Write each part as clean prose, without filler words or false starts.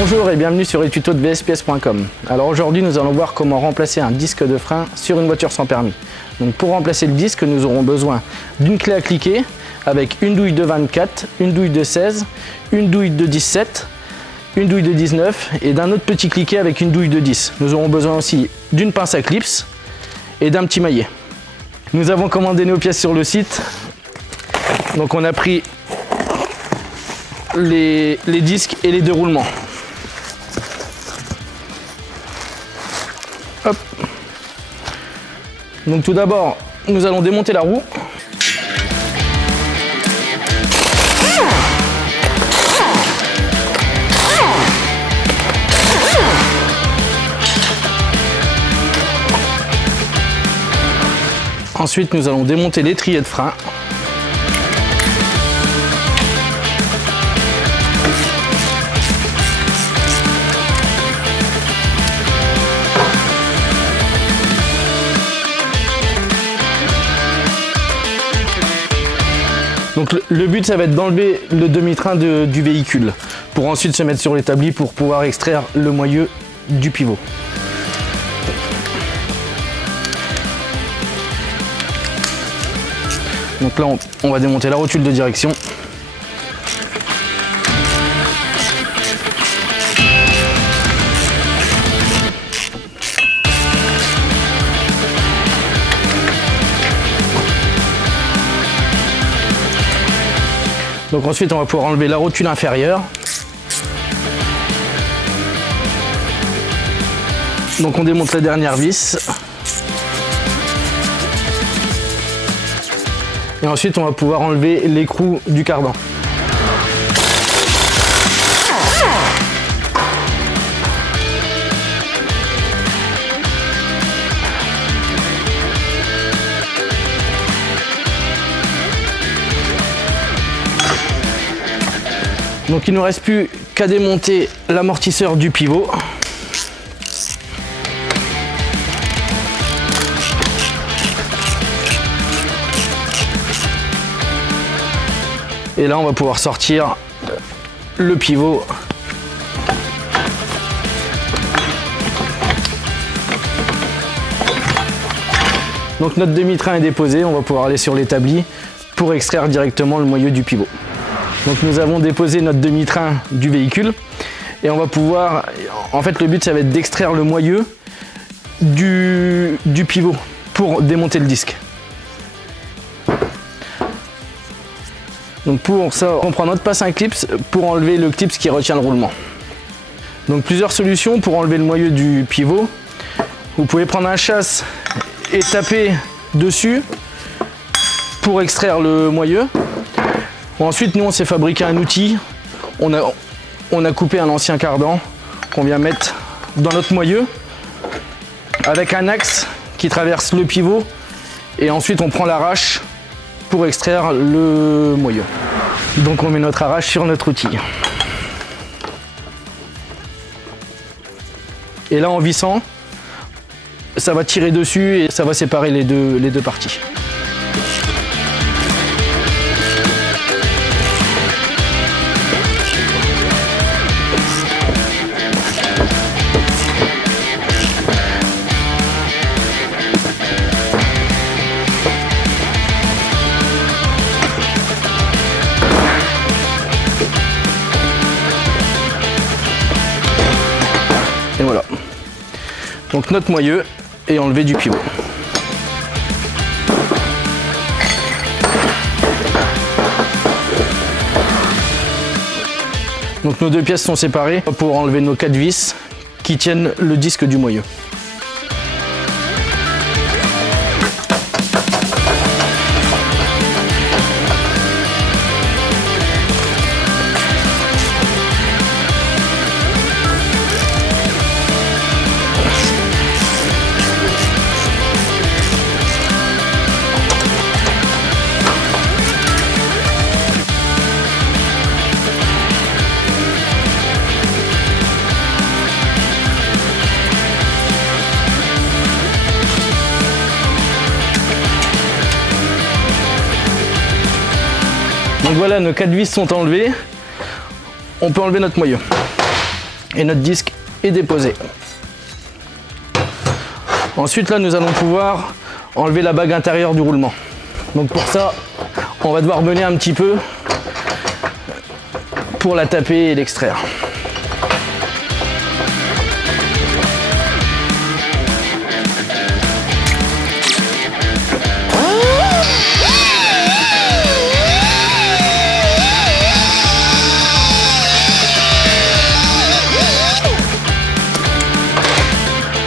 Bonjour et bienvenue sur les tutos de vsps.com. Alors aujourd'hui nous allons voir comment remplacer un disque de frein sur une voiture sans permis. Donc pour remplacer le disque, nous aurons besoin d'une clé à cliquer avec une douille de 24, une douille de 16, une douille de 17, une douille de 19 et d'un autre petit cliquet avec une douille de 10. Nous aurons besoin aussi d'une pince à clips et d'un petit maillet. Nous avons commandé nos pièces sur le site. Donc on a pris les disques et les deux roulements. Hop. Donc tout d'abord, nous allons démonter la roue. Ensuite, nous allons démonter l'étrier de frein. Donc le but, ça va être d'enlever le demi-train du véhicule pour ensuite se mettre sur l'établi pour pouvoir extraire le moyeu du pivot. Donc là, on va démonter la rotule de direction. Donc ensuite, on va pouvoir enlever la rotule inférieure. Donc on démonte la dernière vis. Et ensuite, on va pouvoir enlever l'écrou du cardan. Donc il ne nous reste plus qu'à démonter l'amortisseur du pivot. Et là, on va pouvoir sortir le pivot. Donc notre demi-train est déposé, on va pouvoir aller sur l'établi pour extraire directement le moyeu du pivot. Donc nous avons déposé notre demi-train du véhicule et on va pouvoir, en fait le but ça va être d'extraire le moyeu du pivot pour démonter le disque. Donc pour ça, on prend notre pince à clips pour enlever le clip qui retient le roulement. Donc plusieurs solutions pour enlever le moyeu du pivot. Vous pouvez prendre un chasse et taper dessus pour extraire le moyeu. Ensuite, nous on s'est fabriqué un outil. On a coupé un ancien cardan qu'on vient mettre dans notre moyeu avec un axe qui traverse le pivot et ensuite on prend l'arrache pour extraire le moyeu. Donc on met notre arrache sur notre outil. Et là en vissant, ça va tirer dessus et ça va séparer les deux parties. Et voilà. Donc notre moyeu est enlevé du pivot. Donc nos deux pièces sont séparées pour enlever nos 4 vis qui tiennent le disque du moyeu. Donc voilà, nos 4 vis sont enlevées. On peut enlever notre moyeu. Et notre disque est déposé. Ensuite là nous allons pouvoir enlever la bague intérieure du roulement. Donc pour ça on va devoir mener un petit peu pour la taper et l'extraire.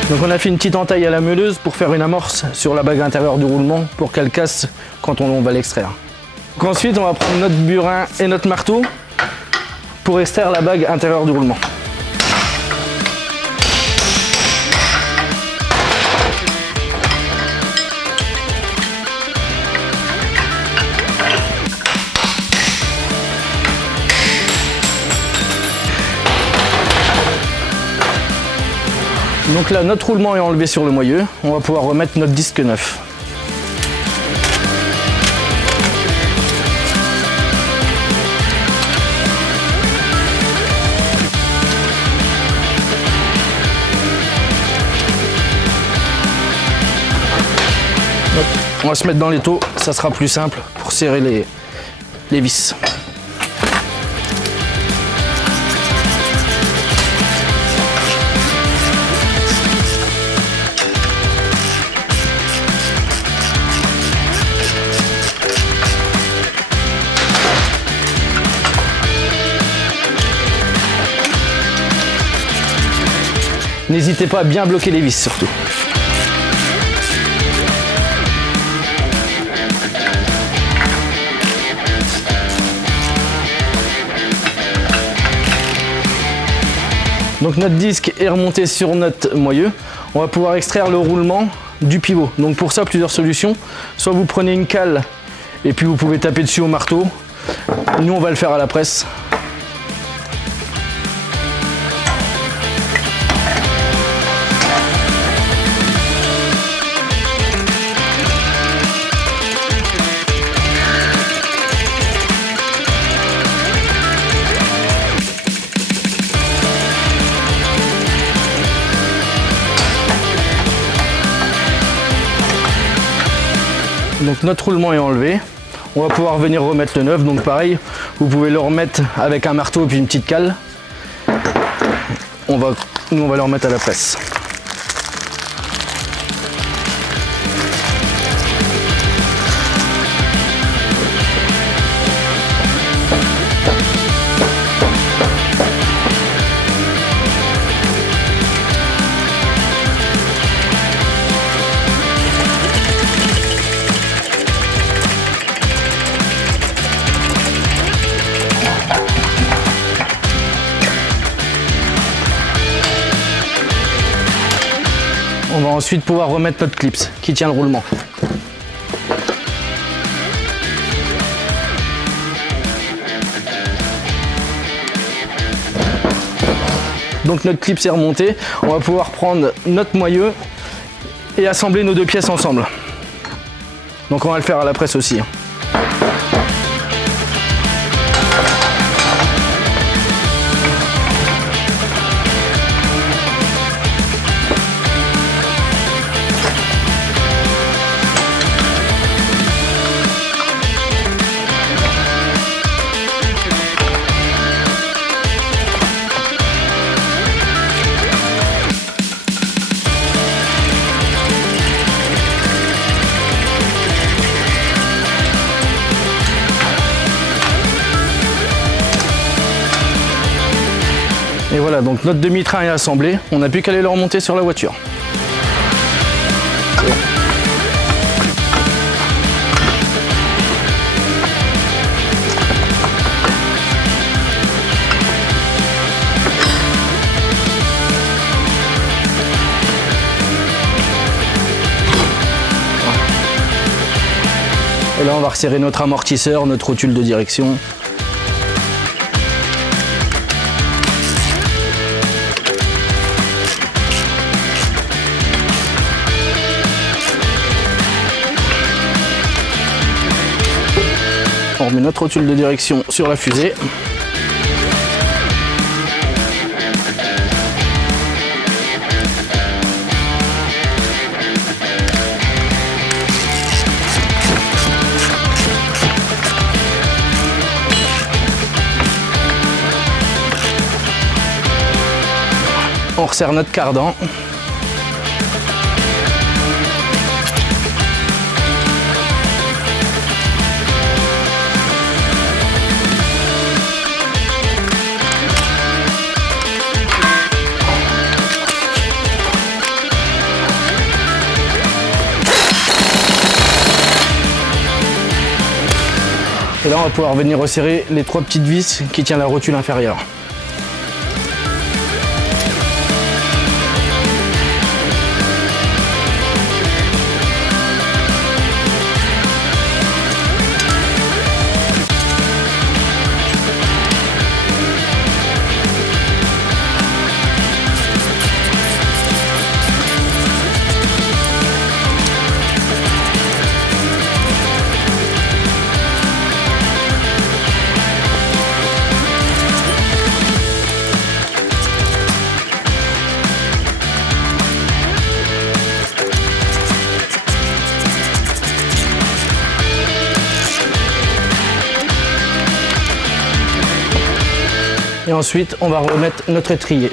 Donc on a fait une petite entaille à la meuleuse pour faire une amorce sur la bague intérieure du roulement pour qu'elle casse quand on va l'extraire. Donc ensuite on va prendre notre burin et notre marteau pour extraire la bague intérieure du roulement. Donc là, notre roulement est enlevé sur le moyeu. On va pouvoir remettre notre disque neuf. Hop. On va se mettre dans l'étau, ça sera plus simple pour serrer les vis. N'hésitez pas à bien bloquer les vis surtout. Donc notre disque est remonté sur notre moyeu. On va pouvoir extraire le roulement du pivot. Donc pour ça, plusieurs solutions. Soit vous prenez une cale et puis vous pouvez taper dessus au marteau. Nous, on va le faire à la presse. Donc notre roulement est enlevé, on va pouvoir venir remettre le neuf, donc pareil, vous pouvez le remettre avec un marteau et puis une petite cale. Nous on va le remettre à la presse. On va ensuite pouvoir remettre notre clips qui tient le roulement. Donc notre clip est remonté, on va pouvoir prendre notre moyeu et assembler nos deux pièces ensemble. Donc on va le faire à la presse aussi. Et voilà, donc notre demi-train est assemblé, on n'a plus qu'à aller le remonter sur la voiture. Et là on va resserrer notre amortisseur, notre rotule de direction. On remet notre rotule de direction sur la fusée. on resserre notre cardan. Et là, on va pouvoir venir resserrer les 3 petites vis qui tiennent la rotule inférieure. Et ensuite, on va remettre notre étrier.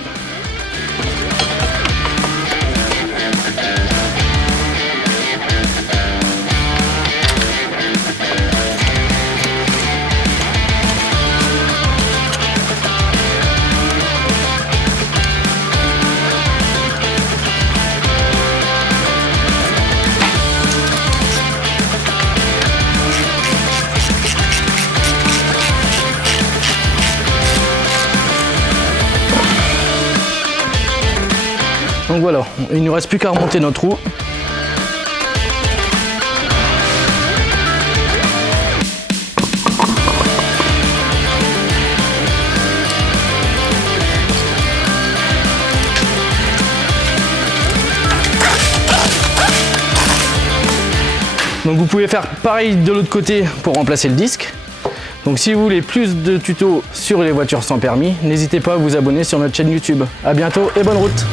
Donc voilà, il ne nous reste plus qu'à remonter notre roue. Donc vous pouvez faire pareil de l'autre côté pour remplacer le disque. Donc si vous voulez plus de tutos sur les voitures sans permis, n'hésitez pas à vous abonner sur notre chaîne YouTube. A bientôt et bonne route!